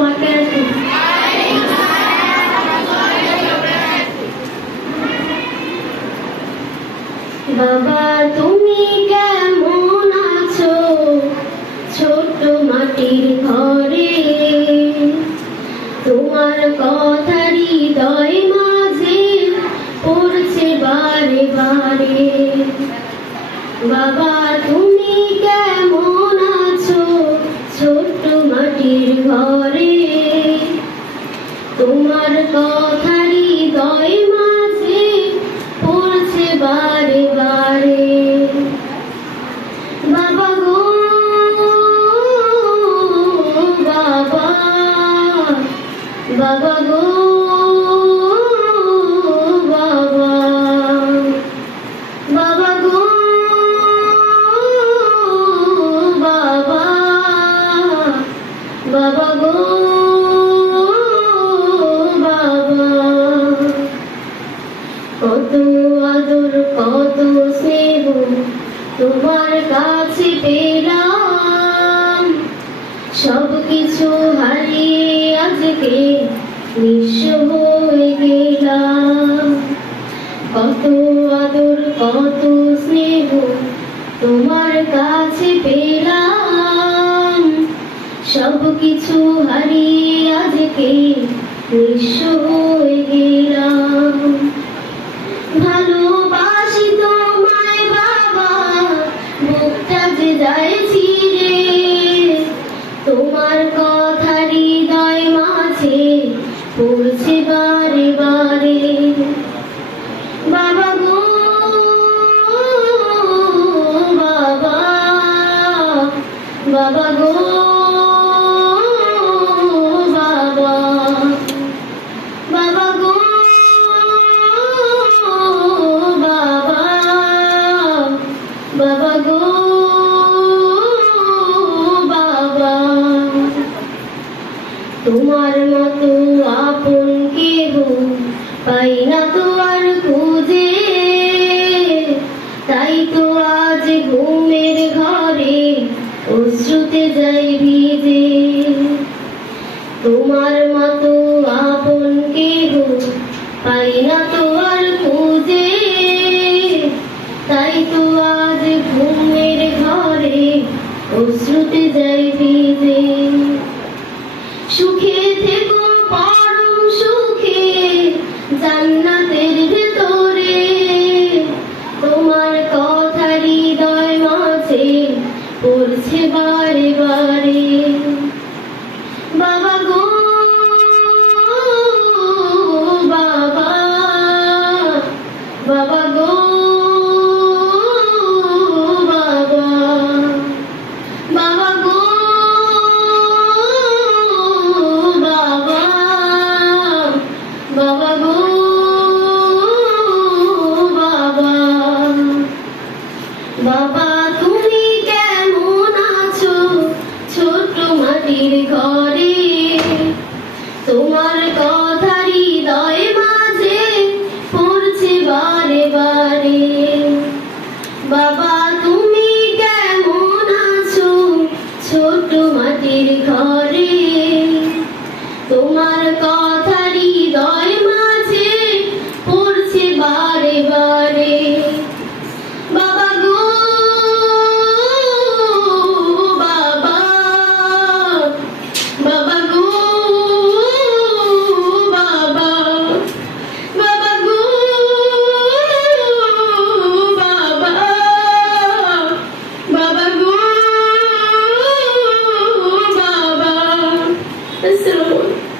wabarakatuh. বাবা তুমি কেমন আছো ছোট মাটির ঘরে তোমার কথা হৃদয় মাঝে পড়ছে বারে বারে বাবা তুমি কেমন আছো ছোট মাটির ঘরে তোমার কথা হৃদয় মাঝে পড়ছে বারে বারে বাবা গো বাবা বাবা গো বাবা বাবা গো বাবা বাবা গো বাবা কত আদর কত স্নেহ তোমার কাছে পেলাম সবকিছু হারিয়ে আজকে নিঃস্ব হয়ে গেলাম কত আদর কত স্নেহ তোমার কাছে পেলাম সবকিছু হারিয়ে আজকে নিঃস্ব হয়ে গেলাম ভালোবাসি তোমায় বাবা বুকটা যে যায় ছিঁড়ে তোমার কথা হৃদয় মাঝে পড়ছে বারে বারে বাবা গো বাবা বাবা গো বাবা বাবা গো বাবা বাবা গো বাবা তোমার মতো আপন কেহ পাই না তো আর খুঁজে তাই তো আজ ঘুমের ঘরে অশ্রুতে যাই ভিজে তোমার মতো আপন কেহ পাই না তো আর খুঁজে তাই তো আজ ঘুমের ঘরে অশ্রুতে যাই ভিজে সুখে থেকো পরম সুখে জান্নাতের ভেতরে তোমার কথা হৃদয় মাঝে পড়ছে বারে বারে বাবা গো বাবা বাবা গো বাবা বাবা গো বাবা বাবা গো বাবা বাবা তুমি কেমন আছো ছোট মাটির ঘর